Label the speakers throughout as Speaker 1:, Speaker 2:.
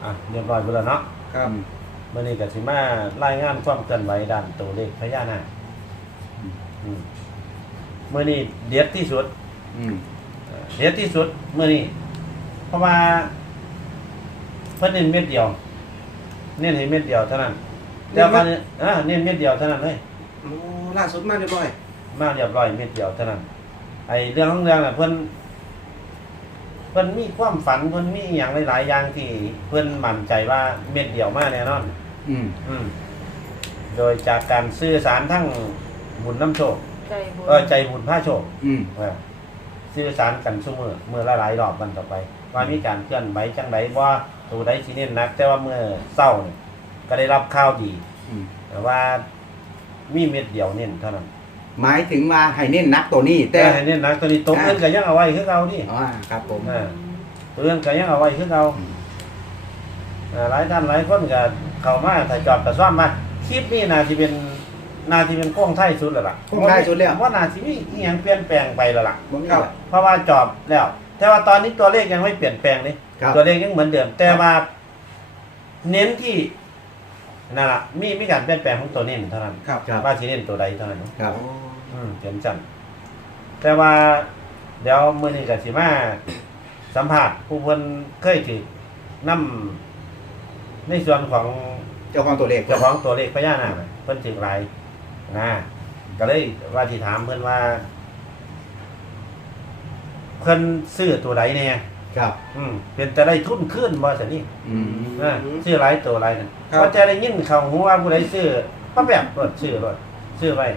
Speaker 1: เรียบร้อยไปแล้วเนาะ
Speaker 2: ครับ
Speaker 1: เมื่อนี้ก็สิมารายงานความเคลื่อนไหวด้านตัวเลขพญานาคเมื่อนี้เด็ดที่สุดเด็ดที่สุดเมื่อนี้เพราะว่าเพิ่นเน้นเม็ดเดียวเน้นให้เม็ดเดียวเท่านั้นเดี๋ยวมาเน้นเม็ดเดียวเท่านั้นเลย
Speaker 2: ล่าสุดมาเรียบร้อย
Speaker 1: มาเรียบร้อยเม็ดเดียวเท่านั้นไอ้เรื่องของเรื่องน่ะเพิ่นมีความฝันเพิ่นมีอย่างหลายๆอย่างที่เพิ่นมั่นใจว่าเม็ดเดียวมาแน่นอนโดยจากการสื่อสารทั้งบุญน้ำโชคใจบุญพระโชคสื่อสารกันซุมื้อละหลายรอบกันต่อไปว่ามีการเคลื่อนไหวจังไดว่าตัวใดสิเน้นนักแต่ว่าเมื่อเช้านี่ก็ได้รับข่าวดีแต่ว่ามีเม็ดเดียวเน้นเท่านั้น
Speaker 3: หมายถึงว่าให้เน้นนักตัวนี้
Speaker 1: แต่ให้เน้นนักตัวนี้ตกเงินก็ยังเอาไว้คือเก่านี่
Speaker 3: ครับผม
Speaker 1: ตัวเงินก็ยังเอาไว้คือเก่าหลายท่านหลายคนก็เข้ามาถ่ายจอดกระซ่อมมาคลิปนี้น่าสิเป็นกล้องไทยสุดแล้วล่ะ
Speaker 3: กล้องไทยสุดแล้ว
Speaker 1: ว่าน่าสิมีอีหยังเปลี่ยนแปลงไปแล้วล่ะเพราะว่าจอบแล้วแต่ว่าตอนนี้ตัวเลขยังไม่เปลี่ยนแปลงนี่ตัวเลขยังเหมือนเดิมแต่ว่าเน้นที่นั่นล่ะมีการเปลี่ยนแปลงของตัวเน้นเท่านั้นว่าสิเน้นตัวใดเท่านั้น
Speaker 3: ครับ
Speaker 1: เปลี่ยนจังแต่ว่าเดี๋ยวมื้อนี้ก็สิมาสัมภาษณ์ผู้เพิ่นเคยถือนำในส่วนของ
Speaker 3: เจ้าของตัวเลข
Speaker 1: พญานาคเพิ่นถือหลายนะก็เลยว่าสิถามเพิ่นว่าเพิ่นซื้อตัวใดแน่
Speaker 3: ครับ
Speaker 1: เป็นจะได้ทุนขึ้นบ่ซั่นนี่ซื้อหลายตัวหลายนั่นก็จะได้ยินเข้าหูว่าผู้ใดซื้อก็แบบรถซื้อไว้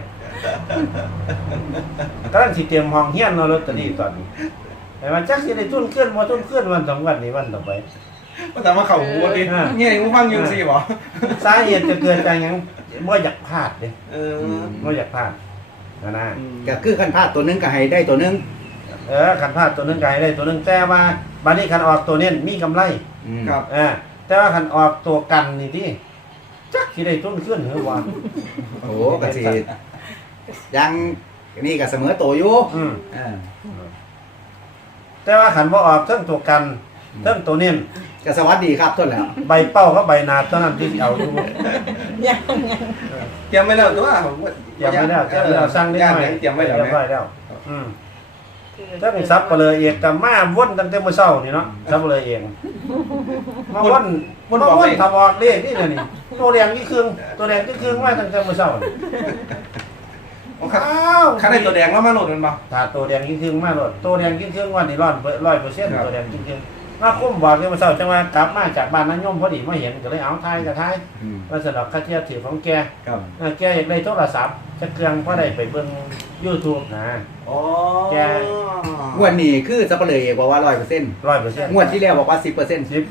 Speaker 1: กำลังสิเตรียมห้องเฮียนเนาะลอตเตอรี่ตอนนี้แต่ว่าจักสิได้ทุนขึ้นบ่ทุนขึ้นวัน2วันนี้วันต่อไป
Speaker 2: ก็ถามว่าเข้าหูดิเงี้ยกูฟังอยู่สิบ่
Speaker 1: สาเหตุจะเกิดจากหยังบ่อยากพลาดเด้บ่อยากพลาดนะ
Speaker 3: ก็คือคันพลาดตัวนึงก็ให้ได้ตัวนึง
Speaker 1: คันพลาดตัวนึงก็ให้ได้ตัวนึงแต่ว่าบัดนี้คันออกตัวเน้นมีกำไร
Speaker 2: ครับ
Speaker 1: แต่ว่าคันออกตัวกันนี่ที่จักสิได้ทุนขึ้นหรือว่า
Speaker 3: โอ้ก็สิยังนี่ก็เสมอตัวอยู่
Speaker 1: แต่ว่าคันบ่ออกเทั้งตัวกันเทั้งตัวเน้น
Speaker 3: ก็สวัสดีครับต้นแล้ว
Speaker 1: ใบเป้ากับใบนาเท่านั้นที่เอาอยู่
Speaker 2: เตรียมไว้แล้วตัว
Speaker 1: เตรียมไว้แล้วสร้างได้หน่อย
Speaker 2: เตรียมไว้แล้ว
Speaker 1: ถ้าเป็นซับไปเลยเองแต่มาวนตั้งแต่เมื่อเช้านี่เนาะซับไปเลยเองมาวนทำออกเลขนี่นี่ตัวแดงนี่ครึ่งว่าตั้งแต่เมื่อเช้า
Speaker 2: ข้าได้ตัวแดงแล้วมาโหลดมันบ่
Speaker 1: ถ้าตัวแดงนี่ครึ่งมาโหลดตัวแดงครึ่งวันนี้100%ตัวแดงครึ่งมาคุ้มบอกที่เมื่อเช้าจังว่ากลับมาจากบ้านนั้นโยมพอดีมาเห็นก็เลยเอาทายว่าสนอกค่าเทียบถือของแกอยากได้โทรศัพท์จะเครื่องเพราะได้ไปเบิ่ง YouTube นะ
Speaker 3: แกงวดนี้คือจะเปลยบอกว่า
Speaker 1: 100%
Speaker 3: งวดที่แล้วบอกว่า 10%
Speaker 1: 10%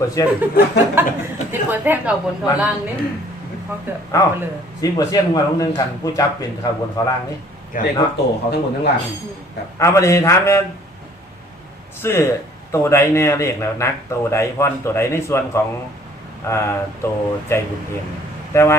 Speaker 4: 10%เขาบนเขาล่างนี่เขาเกิด
Speaker 1: เลย 10% งวดลงนึงคันผู้จับเป็นเขาบนเขาล่างนี่
Speaker 2: เด็กโตเขาทั้งบนทั้งล่าง
Speaker 1: ครับเอาบัดนี้ถามแม่ซื้อตัวใดแน่เลขแล้วนักตัวใดพรตัวใดในส่วนของตัวใจบุญเองแต่ว่า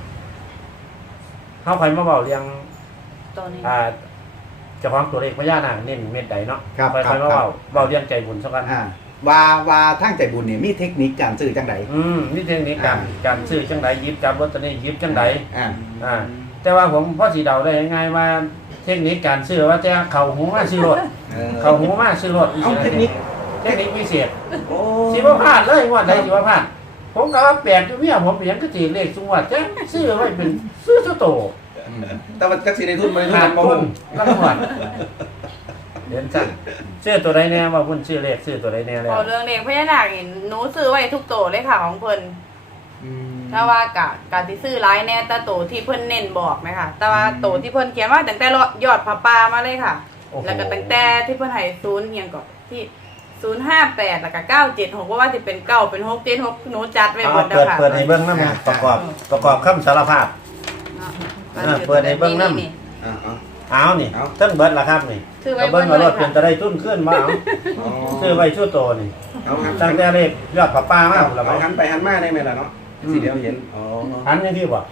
Speaker 1: เฮาค่อยมาเว้าเรื่อง
Speaker 4: ตัวนี้
Speaker 1: เจ้าของตัวเลขพญานาคเน้นเม็ดใดเนาะค่อยมาเว้าเรื่องใจบุญซะกัน
Speaker 3: ว่าทางใจบุญนี่มีเทคนิคการซื้อจังได๋
Speaker 1: มีเทคนิคการซื้อจังได๋หยิบจับลอตเตอรี่หยิบจังได๋แต่ว่าผมพอสิเดาได้ง่ายๆว่าเทคนิคการซื้อว่าจะเข้าหูมาซื้อรถเข้าหูมาซื้อรถเทคนิคพิเศษสิบ่พลาดเลยงวดใดสิบ่พลาดผมก็ว่าแปลกอยู่เมียผมเปลี่ยนก็ถือเลขสูงว่าจะซื้อไว้เป็นซื้อโต
Speaker 2: แต่ว่าจักสิได้ทุนบ่ได้ทุน
Speaker 1: บ่รางวัลเห็นจังซื้อตัวใดแน่ว่าเพิ่นซื้อเลขซื้อตัวใดแน่แล้ว
Speaker 4: เรื่องเลขพญานาคนี่หนูซื้อไว้ทุกโตเลยค่ะของเพิ่นถ้าว่ากะสิซื้อหลายแน่แต่โตที่เพิ่นเน้นบอกมั้ยค่ะแต่ว่าโตที่เพิ่นเขียนว่าตั้งแต่ยอดผาป่ามาเลยค่ะแล้วก็ตั้งแต่ที่เพิ่นให้0เฮียงก็ที่058แล้วก็976ว่าสิเป็น9เป็น676หนูจัดไว้หมดแล้วค่ะ
Speaker 1: เปิดให้เบิ่งนำประกอบคำสารภาพเปิดให้เบิ่งนำเอานี่เทั้งเบิดล่ะครับนี่เบิ่งว่ารถเป็นจะได้ทุนขึ้นบ่เอาซื้อไว้ชั่วโตนี่ตั้งแต่เลขยอดผาป่ามาพุ่นล่ะ
Speaker 2: หันไปหันมาได้มั้ยล่ะเนาะสิเดียวเห็น
Speaker 1: หันจังซี่บ่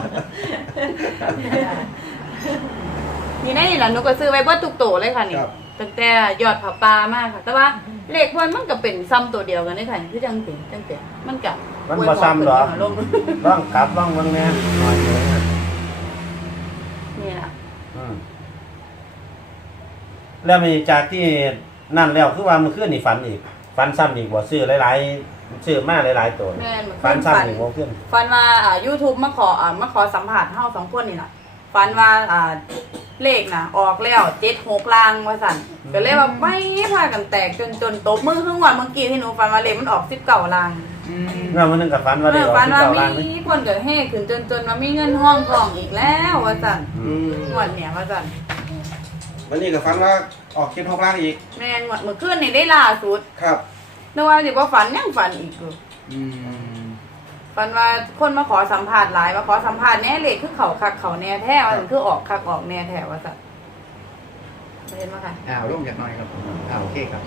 Speaker 4: นี่ได้นี่ล่ะหนูก็ซื้อไว้เบิดทุกโตเลยค่ะนี่ตั้งแต่ยอดผ้าป่ามากค่ะ แต่ว่าเลขมันก็เป็นซ้ำตัวเดียวกันได้ค่ะคือจังเป็นจังแต่มันก็
Speaker 1: มันบ่ซ้ำหรอก
Speaker 4: ลง
Speaker 1: ลองกลับลองเบิ่งแน่หน่อยเดียวนะ
Speaker 4: นี่ล่ะ
Speaker 1: แล้วมีจากที่นั่นแล้วคือว่ามันขึ้นนี่ฝันอีกฝันซ้ำอีกบ่ซื้อหลายๆซื้อมาหลายๆตัว
Speaker 4: แม่นเหมือน
Speaker 1: ฝัน
Speaker 4: ฝัน
Speaker 1: ซ้ำอีกบ่ขึ้น
Speaker 4: ฝันว่าYouTube มาขอสัมภาษณ์เฮา2คนนี่ล่ะฝันว่าเลขน่ะออกแล้ว76ลางว่าซั่นก็เลยว่าไม่พากันแตกจนตบมือครึ่งวันเมื่อกี้ที่หนูฝันว่าเลขมันออก19ลาง
Speaker 1: แล้วมันนึงก็ฝันว่าได้ออก
Speaker 4: ฝันว่า
Speaker 1: 19ล้าน
Speaker 4: มีคนก็เฮขึ้นจนว่ามีเงินห้องทองอีกแล้วว่าซั่น
Speaker 2: อืม
Speaker 4: งวดเนี่ยว่าซั่น
Speaker 2: วันนี้ก็ฝันว่าออกคิด6ล้านอีก
Speaker 4: แม่นงวดเมื่อคืนนี่ได้ล่าสุด
Speaker 2: ครับ
Speaker 4: นึกว่าสิบ่ฝันยังฝันอีกอยู่
Speaker 3: อืม
Speaker 4: ฝันว่าคนมาขอสัมภาษณ์หลายมาขอสัมภาษณ์แน่เลขคือเขาคักเขาแน่แท้ว่าซั่นคือออกคักออกแน่แท้ว่าซั่นเห็นบ่คะ
Speaker 3: ลงจากหน่อยครับโอเคครับ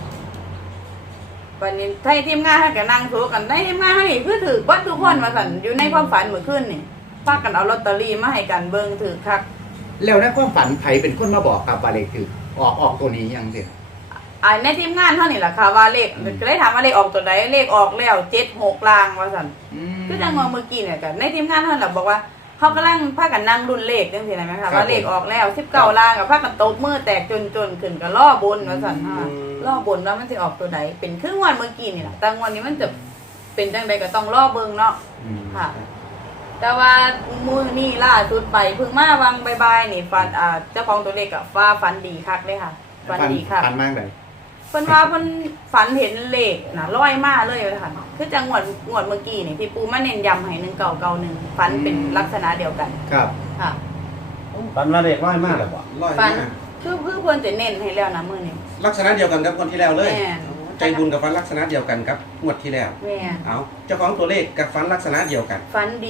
Speaker 4: วันนี้ให้ทีมงานให้กันนั่งโซกันได้ทีมงานให้คือถือเบัดทุกคนว่าซั่นอยู่ในความฝันเมื่อคืนนี่พากันเอาลอตเตอรี่มาให้กันเบิ่งถือคัก
Speaker 3: แล้วในความฝันไผเป็นคนมาบอกครับว่าเลขถือออกตัวนี้ยังสิ
Speaker 4: ในทีมงานเท่านี้แหละค่ะว่าเลขก็เลยถามว่าเลขออกตัวใดเลขออกแล้ว76ลางว่าซั่นคือจังว่าเมื่อกี้เนี่ยก็ในทีมงานเท่านั้นแหละบอกว่าเขากำลังพากันนั่งรุ่นเลขจังซี่นะแม่ค่ะว่าเลขออกแล้ว19ลางก็พากันตบมือแตกจนขึ้นก็ล้อบนว่าซั่นค่ะล้อบนว่ามันสิออกตัวใดเป็นครึ่งวันเมื่อกี้นี่ล่ะแต่วันนี้มันจะเป็นจังใดก็ต้องรอเบิ่งเนาะค่ะ แต่ว่ามื้อนี้ล่าสุดไปเพิ่งมาวางบายๆนี่ฝันเจ้าของตัวเลขก็ฟ้าฝันดีคักเลยค่ะฝันดีคัก
Speaker 3: ฝันมากเลย
Speaker 4: เพิ่นว่าเพิ่นฝันเห็นเลขน่ะลอยมาเลยว่าค่ะคือจังหวัดเมื่อกี้นี่ที่ปูมาเน้นย้ำให้1991ฝันเป็นลักษณะเดียวกัน
Speaker 3: ครับ
Speaker 4: ค่ะ
Speaker 1: ฝันว่าเด็กร้อยมากเลยบ่
Speaker 2: ร้อย
Speaker 4: ฝัน
Speaker 2: มาก
Speaker 4: คือเพิ่นจะเน้นให้แล้วนะมื้อนี้
Speaker 2: ลักษณะเดียวกันกับคนที่แล้วเลย
Speaker 4: แม่น
Speaker 2: ใจบุญกับฟันลักษณะเดียวกันครับงวดที่แล้ว
Speaker 4: แม่น
Speaker 2: เอาเจ้าของตัวเลขกับฟันลักษณะเดียวกัน
Speaker 4: ฝันดี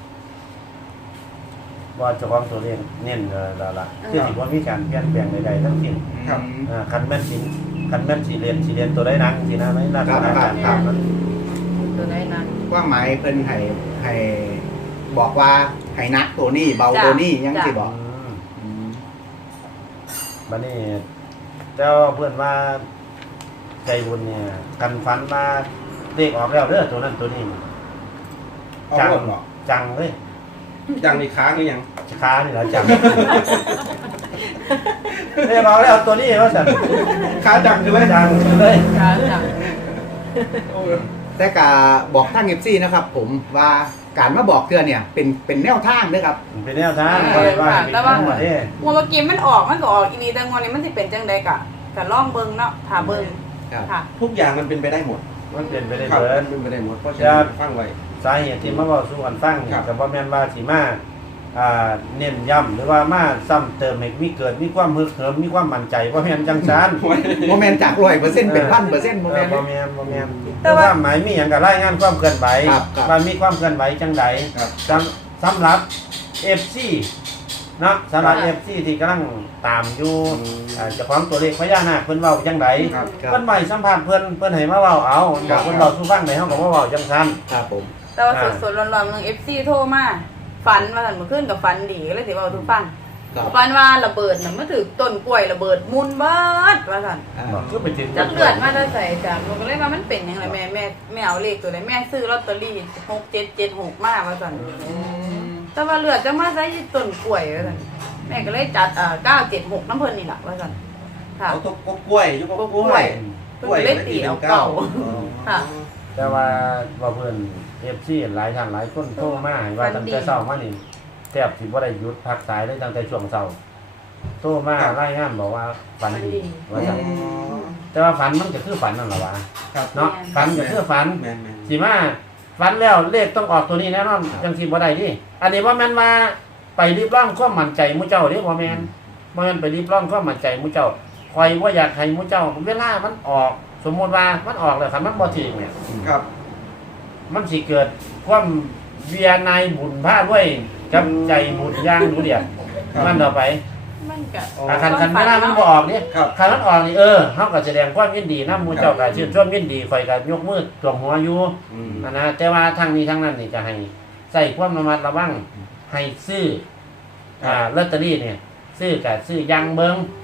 Speaker 1: ว่าเจ้าของตัวเลขเน้นแล้วล่ะคือสิบ่มีการเปลี่ยนแปลงใดๆทั้งสิ้น
Speaker 2: ครับ
Speaker 1: คันแม่นสิเรียนตัวได้นังสินะในราชการตามนั้น
Speaker 4: ตัวได้นั้น
Speaker 3: ว่าหมายเพิ่นให้บอกว่าให้นักตัวนี้เบาตัวนี้ยังสิบอก
Speaker 1: บัดนี้เจ้าเพื่อนว่าใจบุญเนี่ยกันฝันมาเลขออกแล้วเด้อตัวนั้นตัวนี้
Speaker 2: เอา
Speaker 1: จัง
Speaker 2: หมดเหรอ
Speaker 1: จังเลย
Speaker 2: ยังมีค้างหรือยัง
Speaker 1: ค้านี่แหละจังเลขออกแล้วตัวนี้ว่าสั่น
Speaker 2: ค้าจังใช่ไหม
Speaker 1: จังเลย
Speaker 4: ค่ะจ้ะ
Speaker 3: แต่กาบอกทางFCนะครับ ผมว่าการมาบอกเตือนเนี่ยเป็นแนวทางนะครับ
Speaker 1: เป็นแนวทางบ่ได้ว่าเป็นทั้งหมดเด้
Speaker 4: เมื่อกี้มันออกมันก็ออกอีนี่แต่งวดนี้มันสิเป็นจังใดก็ลองเบิ่งเนาะถ้าเบิ่ง
Speaker 3: ครับ
Speaker 4: ค่ะ
Speaker 2: ทุกอย่างมันเป็นไปได้หมด
Speaker 1: มันเป็นไปได้
Speaker 2: ครับ
Speaker 1: เบิด
Speaker 2: มันเป็นไปได้หมดเพราะฉะนั้นฟังไว้
Speaker 1: สาเหตุที่มาเว้าสู่กันฟัง
Speaker 2: ครับ
Speaker 1: ก็บ่แม่นว่าสิมาเน้นย้ำหรือว่ามาซ้ำเติมให้มีเกิดมีความฮึกเหิมมีความมั่นใจบ่แม่นจังซั่น
Speaker 3: โมเมนต์จาก100%เป็น1,000%โมเมนต์
Speaker 1: บ่แม่นแต่ว่าหมายมีหยังก็รายงานความเคลื่อนไหว
Speaker 3: ครับครับ
Speaker 1: ว่ามีความเคลื่อนไหวจังใด
Speaker 2: ครับ
Speaker 1: สำหรับ FC เนาะสำหรับ
Speaker 4: ครับ
Speaker 1: FC ที่กำลังตามอยู่เจ้าของตัวเลขพญานาคเพิ่นเว้าจังใด
Speaker 2: ครับ
Speaker 3: ครับ
Speaker 1: เพิ่นใหม่สัมภาษณ์เพิ่นให้มาเว้าเอา
Speaker 3: ครับ
Speaker 1: เพิ่นเว้าสู่ฟังได้เฮาก็บ่เว้าจังซั่น
Speaker 3: ครับผม
Speaker 4: แต่ว่าสดๆร้อนๆนึง FC โทรมาฝันว่าซั่นเมื่อคืนก็ฝันดีก็เลยสิเว้าทุกฟัง
Speaker 3: ครับ
Speaker 4: ฝันว่าระเบิดน่ะมันถึกต้นกล้วยระเบิดมุนเบิดว่าซั่น
Speaker 1: บอกคือไปถึง
Speaker 4: จักเลือดมาได้ใส่จ้ะมันก็เลยว่ามันเป็นหยังไงแม่เอาเลขตัวใดแม่ซื้อลอตเตอรี่6776มาว่าซั่นแต่ว่าเลือดจะมาใส่ต้นกล้วยว่าซั่นแม่ก็เลยจัด976น้ำเพิ่นนี่ล่ะว่าซั่นค่ะ
Speaker 2: เอาตัวกล้วยยุบกล้วย
Speaker 4: เพิ่นก็เลยตีเอาเก่าค่ะ
Speaker 1: แต่ว่าเพิ่น FC หลายท่านหลายคนโทรมาให้ว่าตั้งแต่เช้ามานี่แทบสิบ่ได้หยุดพักสายเลยตั้งแต่ช่วงเช้าโทรมารายงานบอกว่าฝันดีว่าซั่นแต่ว่าฝันมันก็คือฝันนั่นแหละวะ
Speaker 2: ครับ
Speaker 1: เนาะฝันก็คือฝัน
Speaker 2: แม่น
Speaker 1: สิมาฝันแล้วเลขต้องออกตัวนี้แน่นอนจังสิบ่ได้ดิอันนี้ว่าแม่นว่าไปรีบร้องความมั่นใจหมู่เจ้าเด้บ่แม่นบ่แม่นไปรีบร้องความมั่นใจหมู่เจ้าคอยบ่อยากให้หมู่เจ้าเวลามันออก สมมุติว่ามันออกแล้วคันมันบ่ถึงเนี่ย
Speaker 2: ๆครับ
Speaker 1: มันสิเกิดความเวียนายบุญพาด้วยกับใจบุญอย่างดูเดียวมันต่อไป
Speaker 4: มันก็
Speaker 1: คันเวลามันบ่ออกนี่
Speaker 2: ครับ
Speaker 1: คันมันออกนี่เฮาก็แสดงความยินดีนำหมู่เจ้าก็ชื่นชมยินดีข่อยก็ยกมือท่วมหัวอยู่
Speaker 2: อืม
Speaker 1: นะแต่ว่าทางนี้ทางนั้นนี่จะให้ใส่ความระมัดระวังให้ซื้อลอตเตอรี่เนี่ยซื้อกับซื้อยังเบิง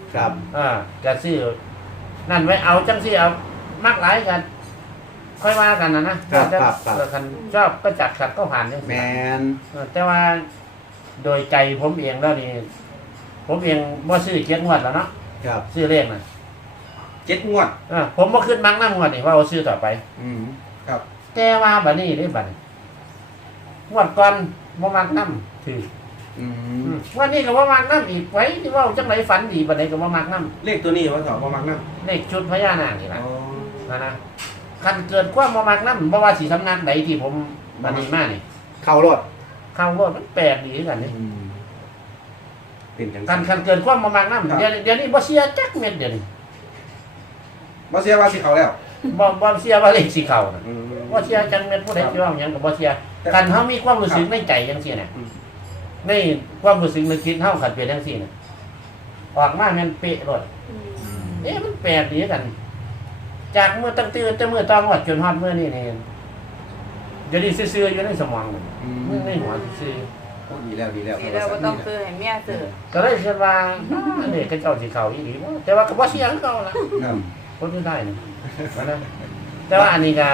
Speaker 3: ครับ
Speaker 1: จะซื้อนั่นไว้เอาจังสิเอามากหลายกัน ค่อยว่ากันนะครับ คันชอบก็จัดขัดก็ผ่านจัง
Speaker 3: แม
Speaker 1: ซี่
Speaker 3: น
Speaker 1: แต่ว่าโดยใจผมเองแล้วนี่ผมเองบ่ซื้อเจ็ดงวดแล้วเนาะ
Speaker 3: ครับ
Speaker 1: ซื้อเลขน่ะ
Speaker 2: 7งวด
Speaker 1: ผมบ่ขึ้นมักน้ำงวดนี่ว่าเอาซื้อต่อไป
Speaker 2: ครับ
Speaker 1: แต่ว่าบัดนี้ได้บัดนี้งวดก่อนบ่มักน้ำถือ วันนี้ก็บ่มักน้ำอีกไว้ที่ว่าจังไหนฝันดีบัดนี้ก็บ่มักน้
Speaker 2: เลขตัวนี้ว่าถอบ่มักนำ
Speaker 1: ำเลขชุดพญานาคนี่ล่ะนะคันเกิดความบ่มักน้ำบ่ว่าสิสำนักใดที่ผมบัดนี้มานี่
Speaker 3: เข้ารถ
Speaker 1: เข้ารถมันแปลกดีคือกันนี่
Speaker 2: เป็นจัง
Speaker 1: คันเกิดความบ่มักน้ำเดี๋ยวนี้บ่เสียจักเม็ดเดี๋ยวนี้
Speaker 2: บ่เสียว่าสิเขาแล้ว
Speaker 1: บ่เสียว่าเลขสิเข้าน่ะบ่เสียจังเม็ดผู้ใดสิว่าหยังก็บ่เสียคันเฮามีความรู้สึกในใจจังซี่น่ะในความรู้สึกนึกคิดเฮาคันเป็นจังซี่น่ะออกมาแม่นเป๊ะรถมันแปลกดีกัน จากเมื่อตั้งตื่นแต่เมื่อตอนวัดจนฮอดเมื่อนี่นี่เดี๋ยวนี้ซื่อๆอยู่ในสมองมันในหัวซื่อ
Speaker 2: ดีแล้ว
Speaker 4: นี่เราก็ต้องซื้อให้เมียซื้อ
Speaker 1: ก็เลยคิดว่านี่ก็เจ้าสิเข้าอีหลีแต่ว่าก็บ่เสียคือเก่าล่ะ
Speaker 2: ครับ
Speaker 1: คนที่ได้นี่นะแต่ว่าอันนี้ก็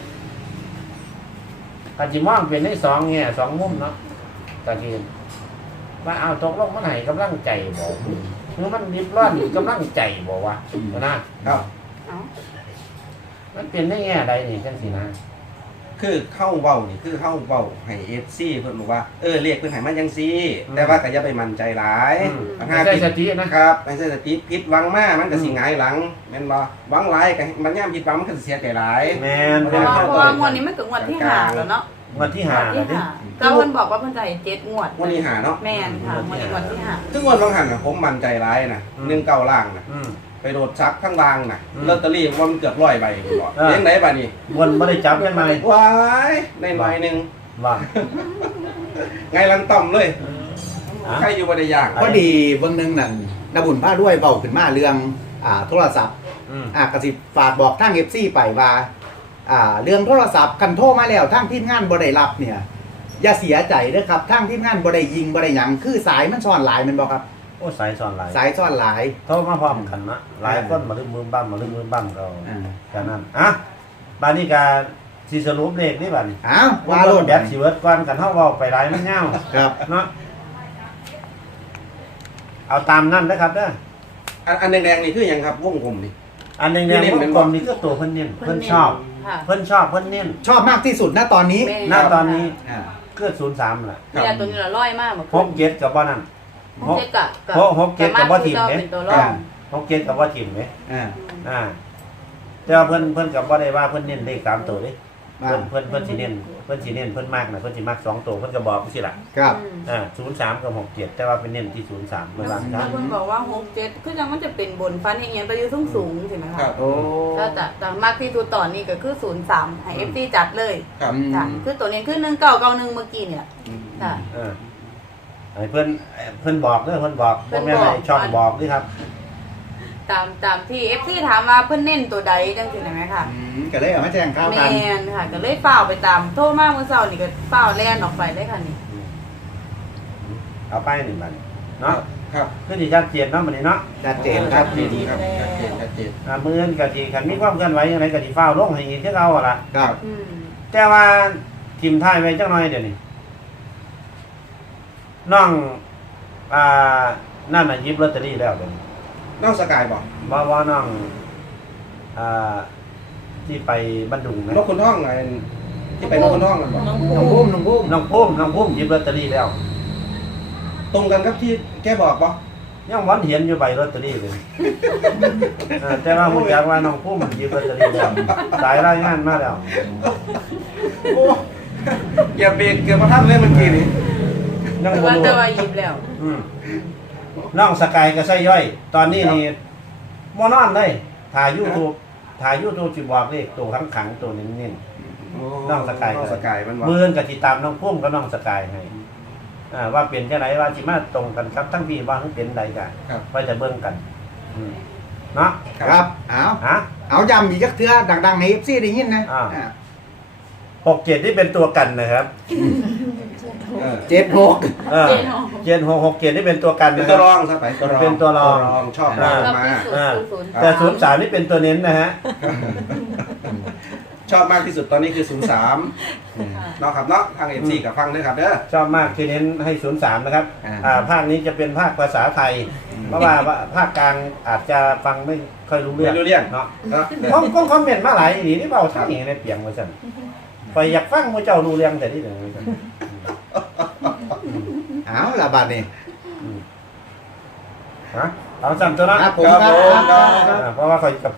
Speaker 1: อาจจะมองเป็นในสองแง่สองมุมเนาะตะกี้ว่าเอาตกลงมันให้กำลังใจบ่หรือมันริบร้อนกำลังใจบ่วะนะครับ มันเป็นในแง่ใดนี่จังซี่นะ
Speaker 2: คือเข้าเว้านี่คือเข้าเว้าให้ FC เพิ่นบอกว่าเรียกเพิ่นให้มันจังซี่แต่ว่าก็อย่าไปมั่นใจหลาย
Speaker 1: ไม่ใช่สตินะครับ
Speaker 2: ไม่ใช่สติผิดหวังมามันก็สิหงายหลังแม่นบ่หวังหลายก็มันย่ำผิดหวังมันก็สิเสียใจหลาย
Speaker 1: แม่น
Speaker 4: เพราะว่างวดนี้มันถึงงวดที่5แล้วเนาะ
Speaker 1: วันที่
Speaker 4: งวด
Speaker 1: 5
Speaker 4: ที่
Speaker 1: แล้วดิ
Speaker 4: 5แต่เพิ่นบอกว่าเพิ่นจะให้7งวด
Speaker 2: วันนี้หาเนาะ
Speaker 4: แม่นค่ะงวดนี้งวดที่5
Speaker 2: ซึ่งวันบางหันน่ะผมมั่นใจหลายน่ะ19ล่างน่ะไปโดดซักข้างล่างน่ะลอตเตอรี่วันเกือบ100ใบพุ่นบ่เลี้ยงไหนบัดนี้
Speaker 1: วนบ่ได้จับกันมา
Speaker 2: ว้ายในหน่อยหนึง
Speaker 1: ว่า
Speaker 2: ไงลังต่ำเลยใครอยู่บ่ได้ยาก
Speaker 3: พอดีเบิ่งหนึงนั่นนบุญผ้าด้วยเบาขึ้นมาเรื่องโทรศัพท์กสิฝากบอกทาง FC ไปว่าเรื่องโทรศัพท์คันโทรมาแล้วทางทีมงานบ่ได้รับเนี่ยอย่าเสียใจเด้อครับทางทีมงานบ่ได้ยิงบ่ได้หยังคือสายมันซ้อนหลายแม่นบ่ครับ
Speaker 1: โอ้สายซ้อนหลาย
Speaker 3: สายซ้อนหลาย
Speaker 1: โทรมาพร้อมกันนะหลายคนมาลืมมือบ้ำเราแค่นั้นบานี้ก็สิสรุปเลขนี่บัดนี้
Speaker 3: อ้าวว่าโลด
Speaker 1: แบตสิเวิร์ดก่อนกันเฮาเว้าไปหลายมันยาว
Speaker 3: ครับ
Speaker 1: เนาะเอาตามนั้นนะครับเด้อ
Speaker 2: อันแดงๆนี่คือหยังครับวงกลมนี่
Speaker 1: อันแดงๆวงกลมนี่ก็ตัวเพิ่นเน้นเพิ่นชอบ
Speaker 4: ค่ะ
Speaker 1: เพิ่นชอบเพิ่นเน้น
Speaker 3: ชอบมากที่สุดณตอนนี้
Speaker 1: ณตอนนี้
Speaker 3: อ่า
Speaker 1: คือ03ล่ะ
Speaker 4: เนี่ยตัวนี้ละร้อยมาก
Speaker 1: 6 7ก็บ่นั่น
Speaker 4: 6 7กับ
Speaker 1: 6 7ก็บ่ถิ่มเด้
Speaker 4: เป็นตัวรอง
Speaker 1: 6 7ก็บ่ถิ่มเด้
Speaker 3: อ่า
Speaker 1: แต่ว่าเพิ่นก็บ่ได้ว่าเพิ่นเน้นเลข3ตัวเด้
Speaker 3: อ่า
Speaker 1: เพิ่นสิเน้นเพิ่นมากนะเพิ่นสิมัก2ตัวเพิ่นก็บอกสิล่ะ
Speaker 3: ครับ
Speaker 1: 03กับ67แต่ว่าเป็นเน้นที่03เพิ่นว่า
Speaker 4: ถ้าคุณบอกว่า6 7คือจังมันจะเป็นบนฟันอย่างเงี้ยไปอยู่สูงๆใช่ไหมคะ
Speaker 3: โอ้
Speaker 4: ก็แต่มากที่สุดตอนนี้ก็คือ03ให้ FC จัดเลย
Speaker 2: ครับ
Speaker 4: ค่ะคือตัวนี้คือ1991เมื่อกี้เนี่ยค่ะ
Speaker 1: ให้เพิ่นบอกเด้อเพิ่นบอกบ่แม่นให้ช่องบอกนี่ครับ
Speaker 4: ตามที่ FC ถามว่าเพิ่นเน้นตัวใดจังซี่ได้ไหมคะ
Speaker 3: ก็เลยเอามาแจ้งข่าว
Speaker 4: แม
Speaker 3: กัน
Speaker 4: นค่ะก็เลยเฝ้าไปตามโทรมาเมื่อเช้านี่ก็เฝ้าแล่นออกไปเลยค่ะนี่
Speaker 1: เอาไปนี่บัดเนาะ
Speaker 2: ครับ
Speaker 1: คือสิชัดเจนเนาะบัดนี้เนาะ
Speaker 3: ชัดเจนครับ
Speaker 2: ดีครับชัดเจน
Speaker 1: มื้อนี้ก็สิคันมีความเคลื่อนไหวจังไดก็สิฟ้าวลงให้อีกคือเอาล่ะ
Speaker 3: ครับ
Speaker 1: แต่ว่าทีมท้ายไว้จังหน่อยเดี๋ยวนี้น้องนั่นน่ะหยิบลอตเตอรี่แล้วเดี๋ยวนี้
Speaker 2: น้องสกายบอก
Speaker 1: ว่าน้องที่ไปบันดุงนะ
Speaker 2: นกคุณท่องไงที่ไปนกคุณท่องกันบอก
Speaker 3: น้องพุ่ม
Speaker 1: น้องพุ่มหยิบลอตเตอรี่แล้ว
Speaker 2: ตรงกันครับที่แกบอกปะ
Speaker 1: ยังวันเห็นอยู่ใบลอตเตอรี่เลยแต่ว่าผมอยากว่าน้องพุ่มหยิบลอตเตอรี่แล้วสายรายงานมาแล้ว
Speaker 2: โอ้อย่าเบรกเกือบมาทันเลยเมื่อกี้นี่
Speaker 1: ยัง
Speaker 4: แต่
Speaker 1: บ่
Speaker 4: ว่า
Speaker 1: รู้
Speaker 4: แต่ว่าหยิบแล้ว
Speaker 1: น้องสกายก็ใส่ย่อย ตอนนี้นี่บ่นอนเลยถ่าย YouTube สิบอกเลขตัวขังๆตัวเน้นๆ น้องสกาย
Speaker 2: น้องสกายมันบอก
Speaker 1: มื้อก็สิตามน้องพุ่มกับน้องสกายให้ว่าเป็นจังไดว่าสิมาตรงกันครับทั้งพี่ว่าทั้งเป็นใดกัน
Speaker 2: ครับ
Speaker 1: ว่าจะเบิ่งกันเนาะ
Speaker 3: ครับเอา
Speaker 1: ฮะ
Speaker 3: ย้ำอีกจักเทื่อดังๆใน FC ได้ยินนะ
Speaker 1: 67ที่เป็นตัวกันนะครับ
Speaker 3: เจ็ดหก
Speaker 1: เออ766เกียรตินี่เป็นตัวกัน
Speaker 2: เป็น
Speaker 1: นะค
Speaker 2: ตั
Speaker 1: รั
Speaker 2: ว
Speaker 1: บ
Speaker 2: รองซะไปตัวรอง
Speaker 1: เป็นตัวรอง
Speaker 2: ชอบรอง
Speaker 4: ชอบ
Speaker 2: มา
Speaker 4: ที่สุดคือศูนย์
Speaker 1: แต่03นี่เป็นตัวเน้นนะฮะ
Speaker 2: ชอบมากที่สุดตอนนี้คือ03
Speaker 4: ค่ะ
Speaker 2: เนาะครับเนาะทาง FC กับฟังด้วยครับเด้อ
Speaker 1: ชอบมากที่เน้นให้03นะครับภาคนี้จะเป็นภาคภาษาไทย เพราะว่าภาคกลางอาจจะฟังไม่ค่อยรู้เรื่อง
Speaker 2: ไม่รู้เรื่อง
Speaker 1: เนาะ
Speaker 2: เนาะ
Speaker 1: เขาคอมเมนต์มาหลายอีนี่เบาทั้งอย่างในเปียงว่าซั่นไปอยากฟังหมู่เจ้ารู้เรื่องแต่ที่หนึ่งว่าซั่น
Speaker 3: เอาละบาดนี้
Speaker 1: ฮะเอาสั่นตัวนั้น
Speaker 3: ครับผม
Speaker 2: ครับผม
Speaker 3: ครับ
Speaker 1: เพราะว่าคอยกับ